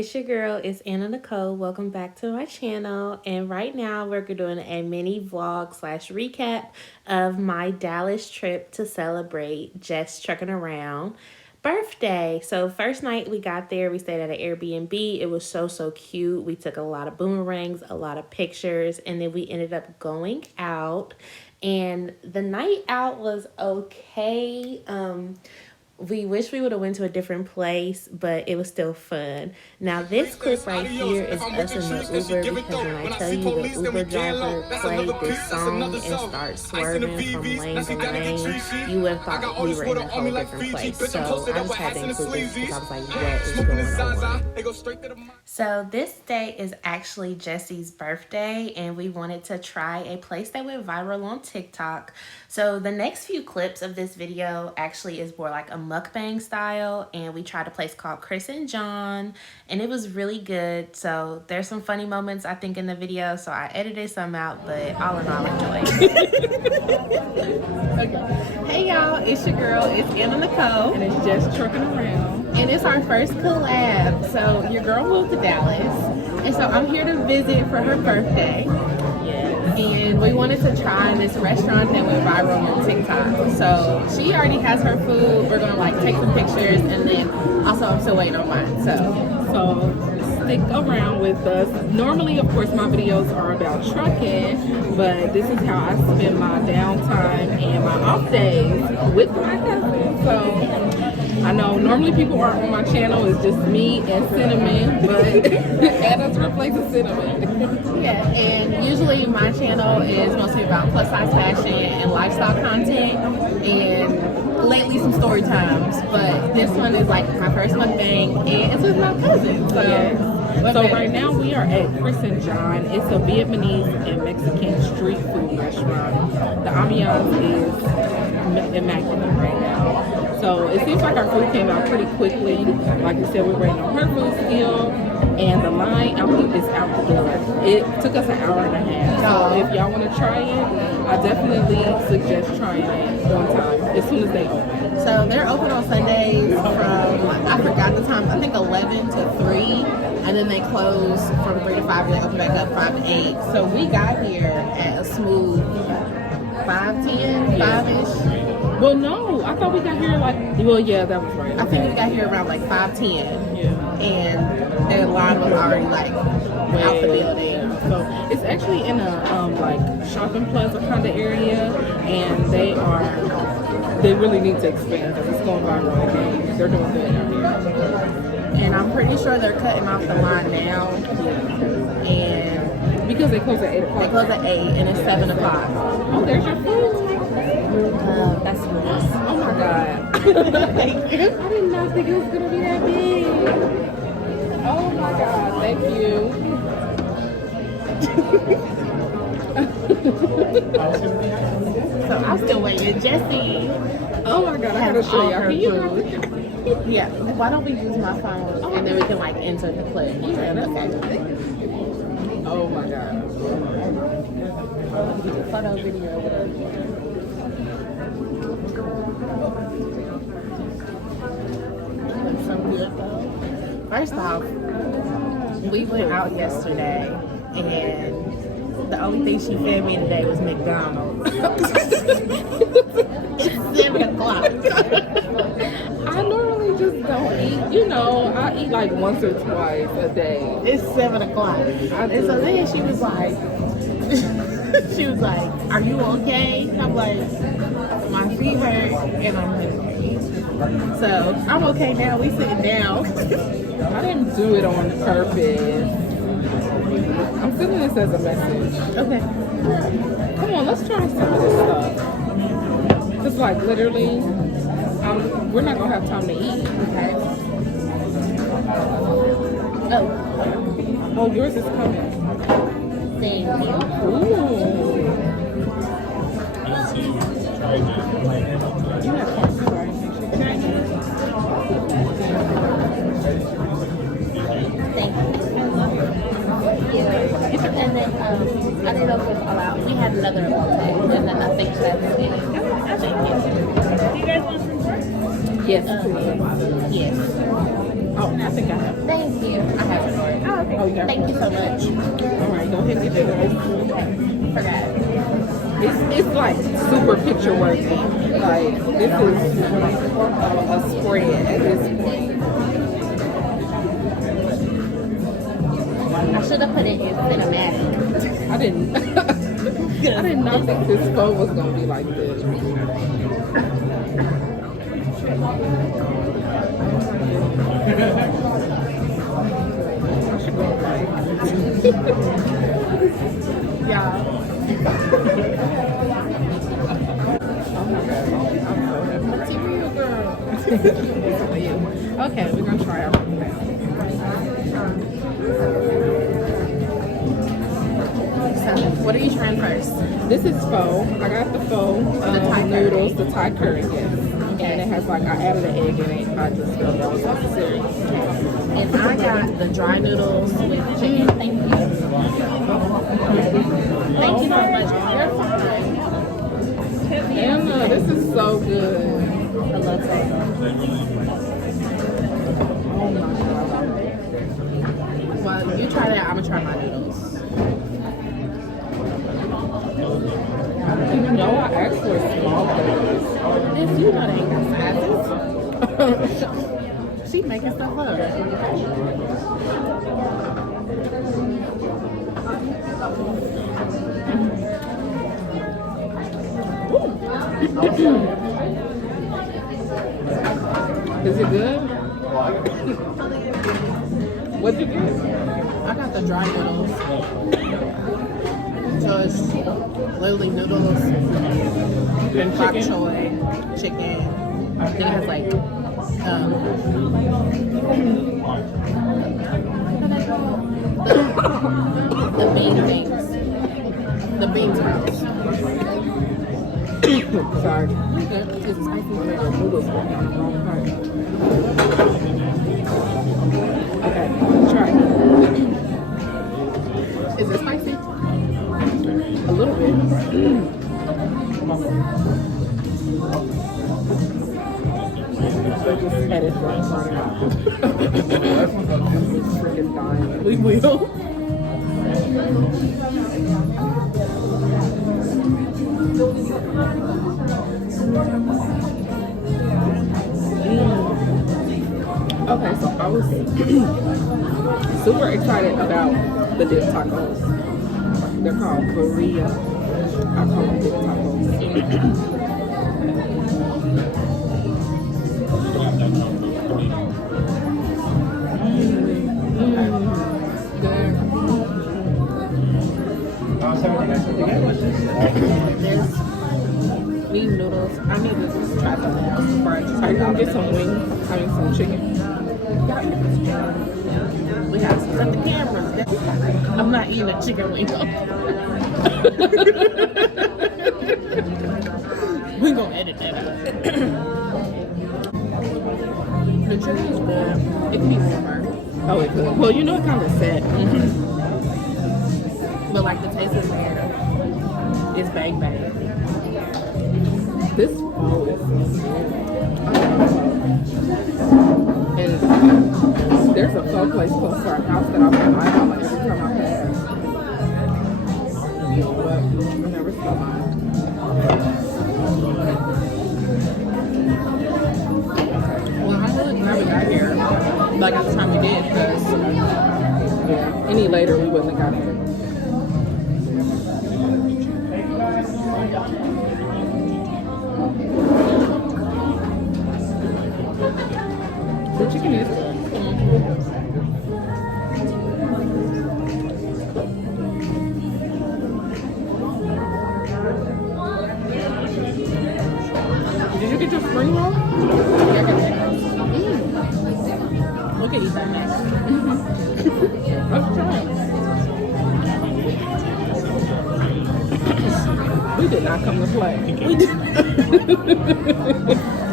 it's your girl, it's Anna Nichole. Welcome back to my channel. And right now we're doing a mini vlog slash recap of my Dallas trip to celebrate Jess trucking around birthday. So first night we got there, we stayed at an Airbnb. It was so cute. We took a lot of boomerangs, a lot of pictures, and then we ended up going out. And the night out was okay. We wish we would have went to a different place, but it was still fun. Now this clip right here is us in the Uber, because when I tell you the Uber driver played this song and started swerving from lane to lane, you would have thought we were in a whole different place. So I just had to include this because I was like, what is going on? So this day is actually Jesse's birthday, and we wanted to try a place that went viral on TikTok. So the next few clips of this video actually is more like a mukbang style, and we tried a place called Chris and John, and it was really good. So there's some funny moments I think in the video, so I edited some out, but all in all, enjoy. Okay. Hey y'all, it's your girl, it's Anna Nichole, and it's Jess trucking around, and it's our first collab. So your girl moved to Dallas, and so I'm here to visit for her birthday. And we wanted to try this restaurant that went viral on TikTok. So she already has her food. We're gonna like take some pictures, and then also I'm still waiting on mine. So stick around with us. Normally, of course, my videos are about trucking, but this is how I spend my downtime and my off days with my cousin. So I know normally people aren't on my channel, it's just me and Cinnamon, but Anna's replacing Cinnamon. Yeah, and usually my channel is mostly about plus size fashion and lifestyle content, and lately some story times, but this one is like my first mukbang, and it's with my cousin. So, yes. So right now we are at Chris and John. It's a Vietnamese and Mexican street food restaurant. The ambiance is immaculate right now. So it seems like our food came out pretty quickly. Like I said, we're waiting on her food still, and the line is out the door. It took us an hour and a half. So if y'all want to try it, I definitely suggest trying it one time as soon as they open. So they're open on Sundays from, I forgot the time, I think 11 to 3, and then they close from 3 to 5, and they open back up 5 to 8. So we got here at a smooth 5:10, 5-ish. Well, no, I thought we got here like, well, yeah, that was right. I think we got here around like 5:10. Yeah. And their line was already like out the building. So it's actually in a like shopping plaza kind of area, and they really need to expand because it's going viral again. They're doing good out here. And I'm pretty sure they're cutting off the line now. Yeah. And because they close at 8 o'clock. They close at 8 and it's 7 o'clock. Oh, there's your food. That's yours. Oh my god. Thank you. I did not think it was gonna be that big. Oh my god, thank you. So I'm still waiting. Jesse. Oh my god, I gotta show y'all. Can you Yeah. Why don't we use my phone and then we can like enter the clip? Yeah, that's okay. Oh my god. Photo, video, whatever. Looks so good though. First off, we went out yesterday, and the only thing she fed me today was McDonald's. It's 7 o'clock. I normally just don't eat, you know, I eat like once or twice a day. It's 7 o'clock. And so then she was like, are you okay? I'm like, my feet hurt and I'm hungry. So I'm okay now. We sitting down. I didn't do it on purpose. I'm sending this as a message. Okay. Come on, let's try some of this stuff. Because like literally, we're not gonna have time to eat. Okay. Oh, yours is coming. Thank you. Ooh. You have pasta, right? Thank you. And then I didn't know if it was allowed. We had another latte, and then I think that's it. Do you guys want some more? Yes, please. Yes. Oh, I think think I have it. Thank you. I have it already. Oh, okay. Oh, you got Thank you so much. All right, go ahead and get yours. Forgot. It's like super picture worthy. Like this is a spread at this point. I should have put it in cinematic. I didn't. I did not think this photo was gonna be like this. I should go like. Yeah. Material girl. Okay, we're gonna try out. So, what are you trying first? This is pho. I got the pho, The Thai noodles, curry. the Thai curry, yes. And it has like, I added an egg in it. I just felt that was necessary. And I got the dry noodles with chicken. Thank you. Thank you so much. You're fine. Anna, this is so good. I love that. Oh my god. Well, you try that. I'm gonna try my noodles. You know, I asked for small things. If you know they ain't got sizes. She making stuff up. Is it good? What'd you get? I got the dry noodles. So it's literally noodles, And bok chicken? choy, chicken. Then it has like the bean things. The bean sprouts. Sorry. It's spicy. The noodles were on the wrong part. Okay, try. Is it spicy? A little bit. So just edit that part out. Freaking dying. We will. Okay, so I was super excited about the dip tacos. They're called Korea. I call them dip tacos. There's these noodles. I need to try something else before I Are you gonna get some wings? I mean some chicken. We have to set the cameras. I'm not eating a chicken wing. We're gonna edit that out. The chicken is good. It can be warmer. Oh, it could. Well, you know it kind of set. But like the taste is there. It's bang bang. This pho is so good. And there's a pho place close to our house that I want to buy from every time I pass. But I never saw mine. Well, I'm really glad we got here. Like at the time we did, because Yeah. Any later, we wouldn't have got it. The chicken is good. Did you get your spring roll? yeah, I got that. We could eat that next. Let's try it. We did not come to play. We did.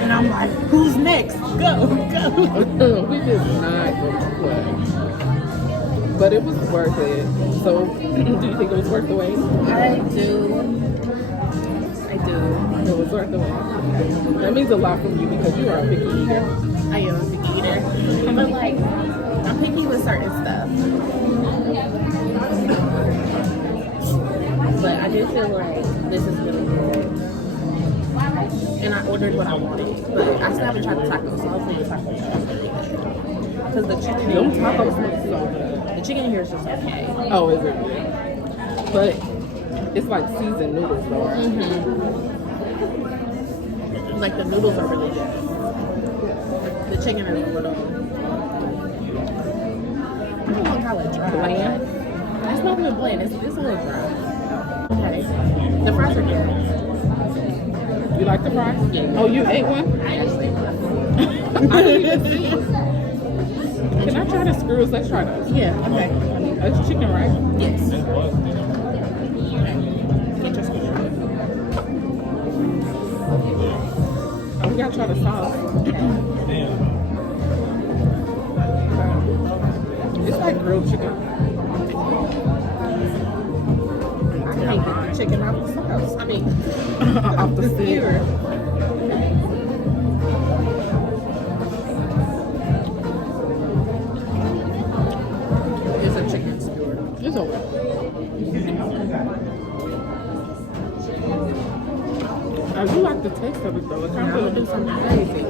And I'm like, who's next? Go, go. We did not go to play. But it was worth it. So, do you think it was worth the wait? I do. It was worth the wait. That means a lot from you because you are a picky eater. I am picky. eater. But like, I'm picky with certain stuff. But I do feel like this is really good. And I ordered what I wanted. But I still haven't tried the tacos, so hopefully the tacos are really good. Because the chicken Them in here, tacos look so good. the chicken in here is just okay. Oh, is it? But it's like seasoned noodles though, right? Like the noodles are really good. The chicken is a little, I don't want to call it dry. Bland? It's not even bland, it's a little dry. Okay. The fries are good. You like the fries? Yeah. Oh, you ate one? I actually love. I didn't even see. Can I try the screws? Let's try those. Yeah, okay. It's chicken, right? Yes. Get your screwdriver. Oh, we gotta try the sauce. It's like grilled chicken. I can't get the chicken out of the sauce. I mean, Off the skewer. it's a chicken skewer. It's okay. I do like the taste of it though. It I'm kind gonna of do something crazy.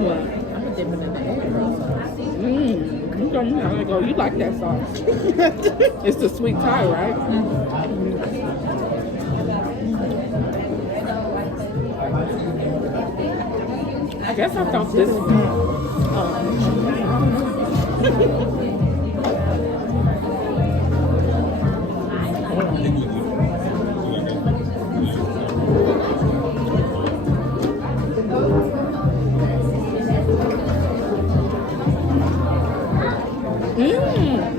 what? I'm gonna dip it in the egg roll sauce. You told me how to go. You like that sauce? It's the sweet Thai, right? I guess I thought this.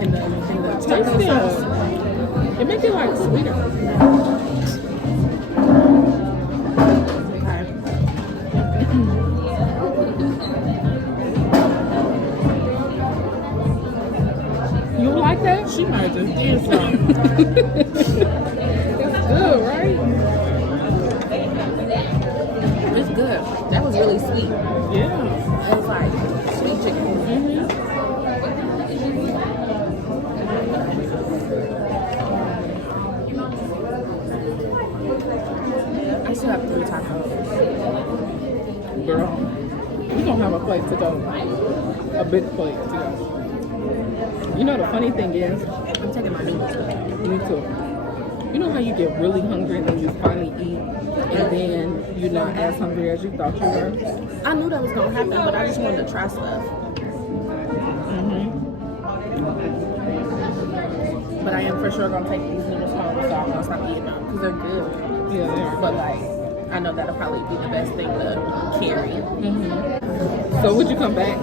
And the taco Taste sauce. it. It makes it like sweeter. Okay. You like that? She might just did some. It's good, right? It's good. That was really sweet. Yeah. It was like sweet chicken. I still have 3 tacos. Girl, we gonna have a plate to go. A big plate to go. You know the funny thing is, I'm taking my noodles with me. me too. You know how you get really hungry and then you finally eat and then you're not as hungry as you thought you were? I knew that was gonna happen, but I just wanted to try stuff. But I am for sure gonna take these noodles home, so I'm gonna stop eating them because they're good. Yeah, they are. But like, I know that'll probably be the best thing to carry. So would you come back?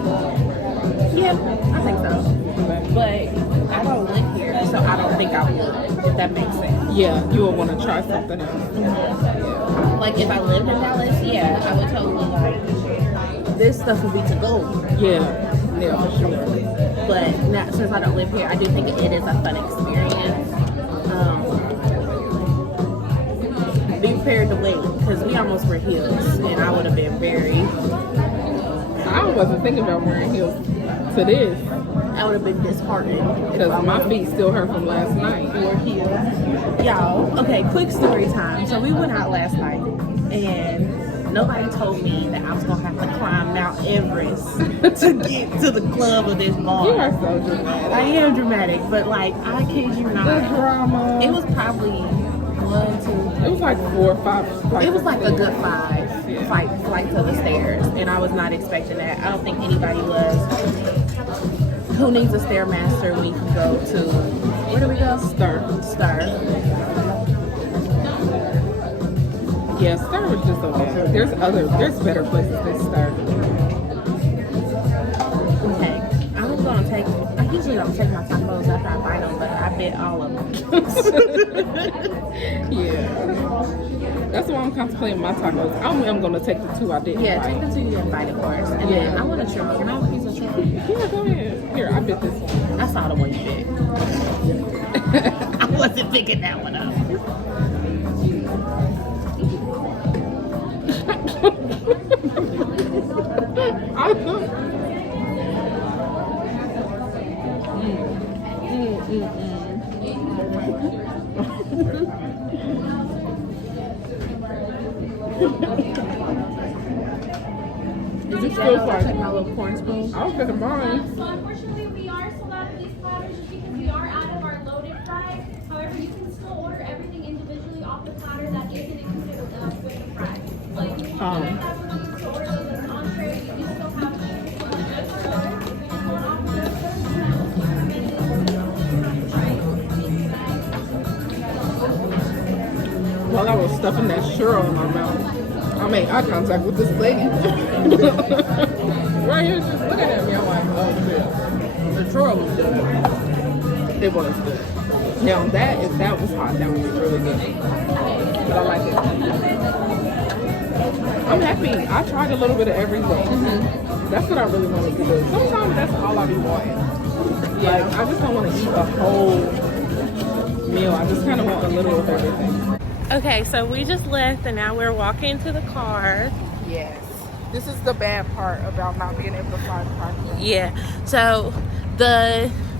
Yeah, I think so. Okay. But I don't live here, so I don't think I would. If that makes sense. Yeah, you would want to try something else. Like if I lived in Dallas, yeah, I would totally like this stuff would be to go. Yeah, yeah, for sure. But now, since I don't live here, I do think it is a fun experience. Be prepared to wait because we almost were heels, and I would have been very. I wasn't thinking about wearing heels to this I would have been disheartened because my feet still hurt from last night. wore heels. Y'all, okay, quick story time. So we went out last night, and nobody told me that I was gonna have to climb Mount Everest to get to the club of this bar. You are so dramatic. I am dramatic, but like I kid you The not, drama. it was probably 1, 2. It was like 4 or 5. It was like a good 5 flights of the stairs, and I was not expecting that. I don't think anybody was. Who needs a stairmaster when you can go to where do we go? Star. Yeah, Star was just okay. There's better places than Star. Okay, I'm gonna take. I usually don't take my tacos after I bite them, but I bit all of them. Yeah. That's why I'm contemplating my tacos. I'm gonna take the 2 I didn't Yeah, bite. take the 2 you didn't bite, of course. And Yeah. then I want a shrimp. Can I have a piece of shrimp? Yeah, go ahead. Here, I bit this one. I saw the one you bit. I wasn't picking that one up. Is it still like my little corn spoon? I was picking mine. So unfortunately, we are sold out of these platters just because we are out of our loaded fry. However, you can still order everything individually off the platter that isn't included with the fry. So if you want to have one of those to order those as an entree, you do still have them. While I was stuffing that churro in my mouth, I made eye contact with this lady. Right here, just looking at me. I'm like, oh shit. The churro was good. It was good. Now that, if that was hot, that would be really good. But I like it. I'm happy. I tried a little bit of everything. That's what I really want to do. Sometimes that's all I be wanting. Like, I just don't want to eat a whole meal. I just kind of want a little of everything. Okay, so we just left and now we're walking to the car. Yes. This is the bad part about not being able to find parking. Yeah. So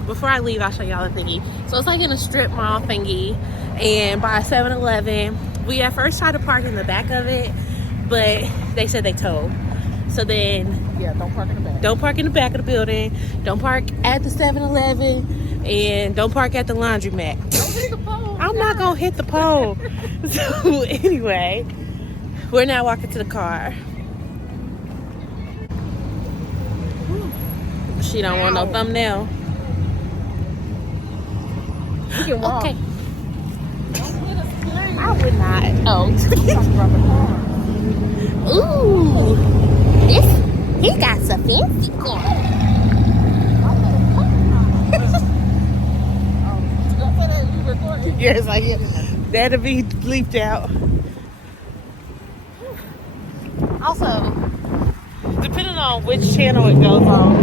before I leave, I'll show y'all the thingy. So it's like in a strip mall thingy, and by a 7-Eleven. We at first tried to park in the back of it, but they said they towed. So then, yeah, don't park in the back. Don't park in the back of the building. Don't park at the 7-Eleven, and don't park at the laundromat. Don't hit the pole. I'm not gonna hit the pole. So anyway, we're now walking to the car. She don't want no thumbnail. You can walk. Okay. I would not. Oh. Ooh. He got some fancy car. Yes, I am. That'll be bleeped out. Also, depending on which channel it goes on.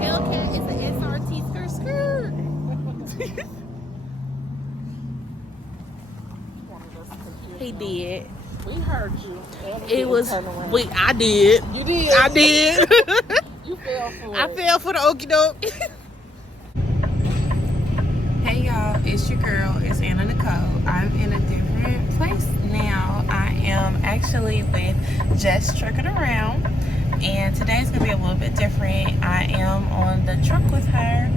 Hellcat is the SRT skirt. He did. We heard you. It was. I did. You did. I did. You fell for it. I fell for the okie doke. Hey y'all, it's your girl. It's Anna Nichole. I'm in a different place now. I am actually with Jess trucking around, and today's gonna be a little bit different. I am on the truck with her,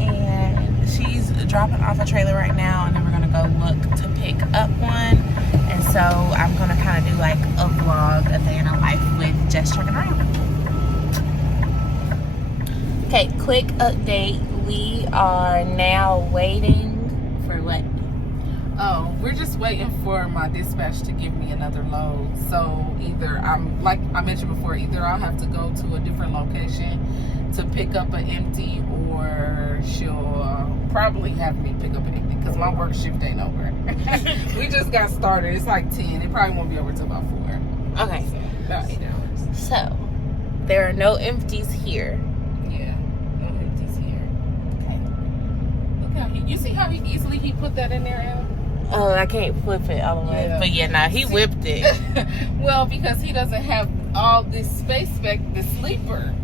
and she's dropping off a trailer right now, and then we're gonna go look to pick up one. And so I'm gonna kind of do like a vlog, a day in a life with Jess trucking around. Okay, quick update. We are now waiting for what? Oh, we're just waiting for my dispatch to give me another load. So either like I mentioned before, either I'll have to go to a different location to pick up an empty, or she'll probably have me pick up an empty because my work shift ain't over. We just got started. It's like 10. It probably won't be over till about 4. Okay. So about 8 hours. So, there are no empties here. Yeah, no empties here. Okay. Look how you see how easily he put that in there, Anna? Oh, I can't flip it all the way. Yeah. But yeah, nah, he whipped it. Well, because he doesn't have all this space back, the sleeper.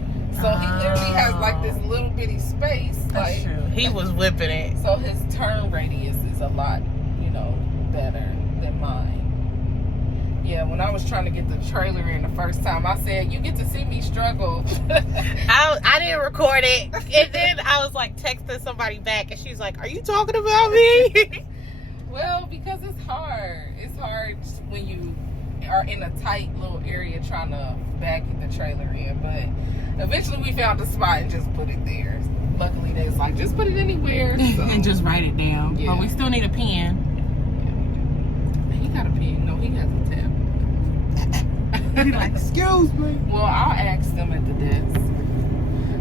So he literally has like this little bitty space. That's true. He was whipping it. So his turn radius is a lot, better than mine. Yeah, when I was trying to get the trailer in the first time, I said, you get to see me struggle. I didn't record it. And then I was like texting somebody back, and she's like, are you talking about me? Well, because it's hard. It's hard when you are in a tight little area trying to back the trailer in. But eventually we found a spot and just put it there. Luckily, they was like, just put it anywhere. So. And just write it down. Yeah. But we still need a pen. Yeah, he got a pen. No, he has a tab. He's like, excuse me. Well, I'll ask them at the desk.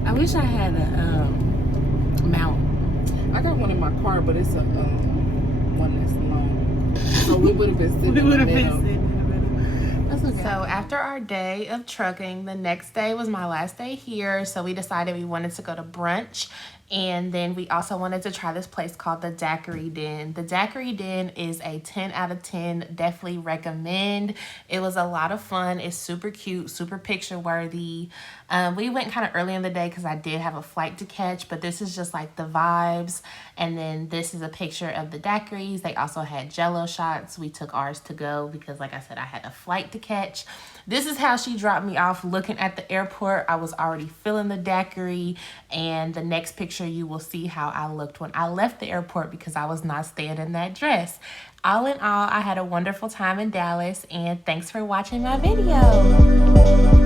I wish I had a mount. I got one in my car, but it's a one that's long. So we would have been sitting in the middle. That's okay. So after our day of trucking, the next day was my last day here. So we decided we wanted to go to brunch And then we also wanted to try this place called the Daiquiri Den. The Daiquiri Den is a 10 out of 10. Definitely recommend. It was a lot of fun. It's super cute, super picture worthy. We went kind of early in the day because I did have a flight to catch, but this is just like the vibes. And then this is a picture of the daiquiris. They also had Jello shots. We took ours to go because, like I said, I had a flight to catch. This is how she dropped me off. Looking at the airport, I was already feeling the daiquiri. And the next picture, you will see how I looked when I left the airport because I was not staying in that dress. All in all, I had a wonderful time in Dallas, and thanks for watching my video.